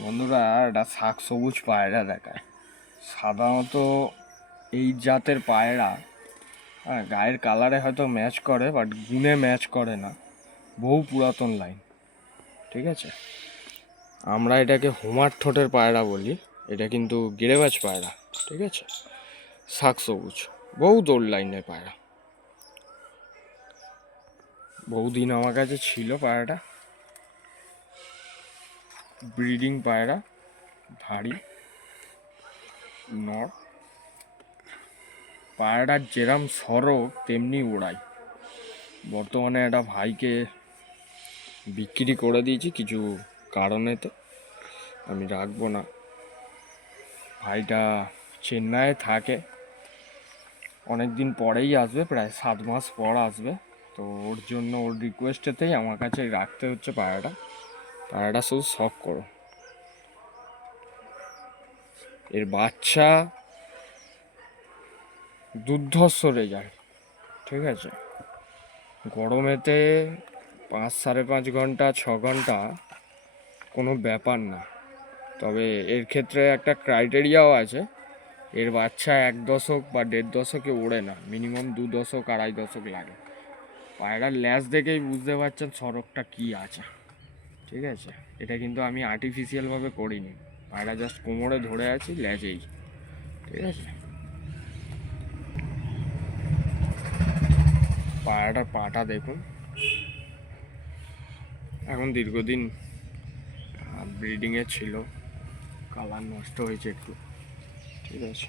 বন্ধুরা, একটা শাক সবুজ পায়রা দেখায়। সাধারণত এই জাতের পায়রা গায়ের কালারে হয়তো ম্যাচ করে, বাট গুণে ম্যাচ করে না। বহু পুরাতন লাইন, ঠিক আছে। আমরা এটাকে হোমার ঠোঁটের পায়রা বলি। এটা কিন্তু গিরেবাজ পায়রা, ঠিক আছে। শাক সবুজ, বহু দৌড় লাইনের পায়রা। বহুদিন আমার কাছে ছিল পায়রাটা। ব্রিডিং পায়রা, ভারী নর। পায়রাটার যেরম সরক তেমনি ওড়াই। বর্তমানে একটা ভাইকে বিক্রি করে দিয়েছি কিছু কারণেতে, আমি রাখবো না। ভাইটা চেন্নাইয়ে থাকে, অনেক দিন পরেই আসবে, প্রায় 7 মাস পর আসবে। তো ওর জন্য, ওর রিকোয়েস্টেতেই আমার কাছে রাখতে হচ্ছে পায়রাটা। পায়রাটা শুধু শখ করো। এর বাচ্চা দুর্ধর্ষ রেজাল্ট, ঠিক আছে। গরমেতে 5-5.5 ঘন্টা 6 ঘন্টা কোনো ব্যাপার না। তবে এর ক্ষেত্রে একটা ক্রাইটেরিয়াও আছে। এর বাচ্চা 1 দশক বা 1.5 দশকে ওড়ে না, মিনিমাম 2 দশক 2.5 দশক লাগে। পায়রার ল্যাজ দেখেই বুঝতে পারছেন সরকটা কি আছে, ঠিক আছে। এটা কিন্তু আমি আর্টিফিশিয়ালভাবে করিনি। পায়রা জাস্ট কোমরে ধরে আছি, ল্যাজেই, ঠিক আছে। পায়রাটার পাটা দেখুন। এখন দীর্ঘদিন ব্রিডিংয়ে ছিল, কালার নষ্ট হয়েছে একটু, ঠিক আছে।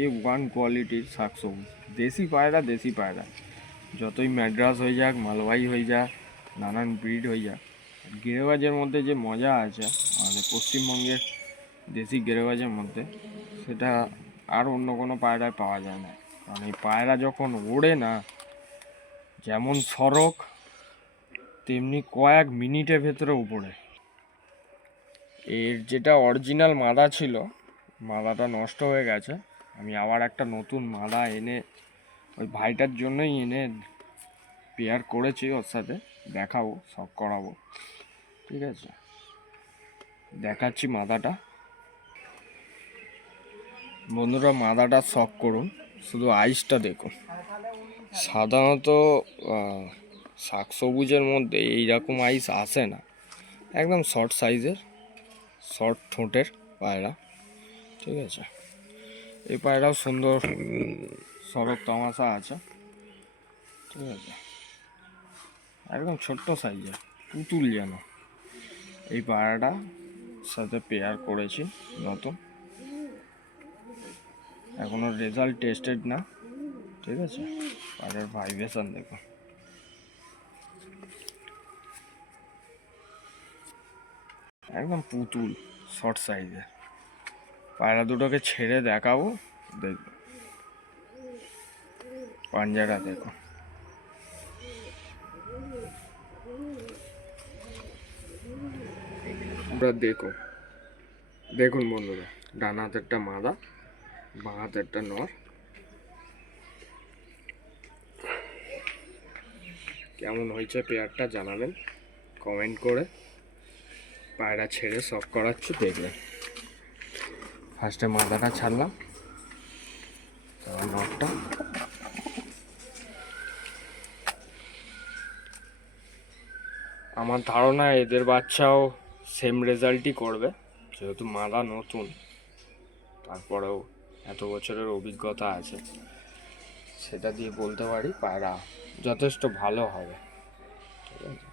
A1 কোয়ালিটির শাক সবুজ দেশি পায়রা। দেশি পায়রা যতই ম্যাড্রাস হয়ে যাক, মালবাহী হয়ে যাক, নানান ব্রিড হয়ে যাক, গিরেবাজের মধ্যে যে মজা আছে, মানে পশ্চিমবঙ্গের দেশি গিরেবাজের মধ্যে, সেটা আর অন্য কোনো পায়রায় পাওয়া যায় না। কারণ এই পায়রা যখন ওড়ে না, যেমন সড়ক তেমনি কয়েক মিনিটের ভেতরে উপরে। এর যেটা অরিজিনাল মাদা ছিল, মাদাটা নষ্ট হয়ে গেছে। আমি আবার একটা নতুন মাদা এনে ওই ভাইটার জন্যই এনে পেয়ার করেছি ওর সাথে। দেখাবো, শখ করাবো, ঠিক আছে। দেখাচ্ছি মাদাটা। বন্ধুরা, মাদাটা শখ করুন, শুধু আইসটা দেখুন। সাধারণত শাক সবুজের মধ্যে এইরকম আইস আসে না। একদম শর্ট সাইজের, শর্ট ঠোঁটের পায়রা, ঠিক আছে। এই পায়রাও সুন্দর সড়ক তামাশা আছে, ঠিক আছে। একদম ছোট্ট সাইজের পুতুল যেন। এই পায়রাটা সাথে পেয়ার করেছি নতুন, এখনো রেজাল্ট টেস্টেড না, ঠিক আছে। পায়রার ভাইব্রেশন দেখো, একদম পুতুল শর্ট সাইজের। পায়রা দুটোকে ছেড়ে দেখাবো, দেখো পাঞ্জাটা দেখো। দেখো, দেখুন বন্ধুরা, ডান হাতেরটা মাদা, বাঁ হাতেরটা নর। কেমন হয়েছে পেয়ারটা জানাবেন কমেন্ট করে। পায়রা ছেড়ে শখ করাচ্ছি, দেখবেন। ফার্স্টে মাদাটা ছাড়লাম, তারপর নরটা। আমার ধারণা এদের বাচ্চাও সেম রেজাল্টই করবে, যেহেতু মাদা নতুন। তারপরেও এত বছরের অভিজ্ঞতা আছে, সেটা দিয়ে বলতে পারি পায়রা যথেষ্ট ভালো হবে, ঠিক আছে।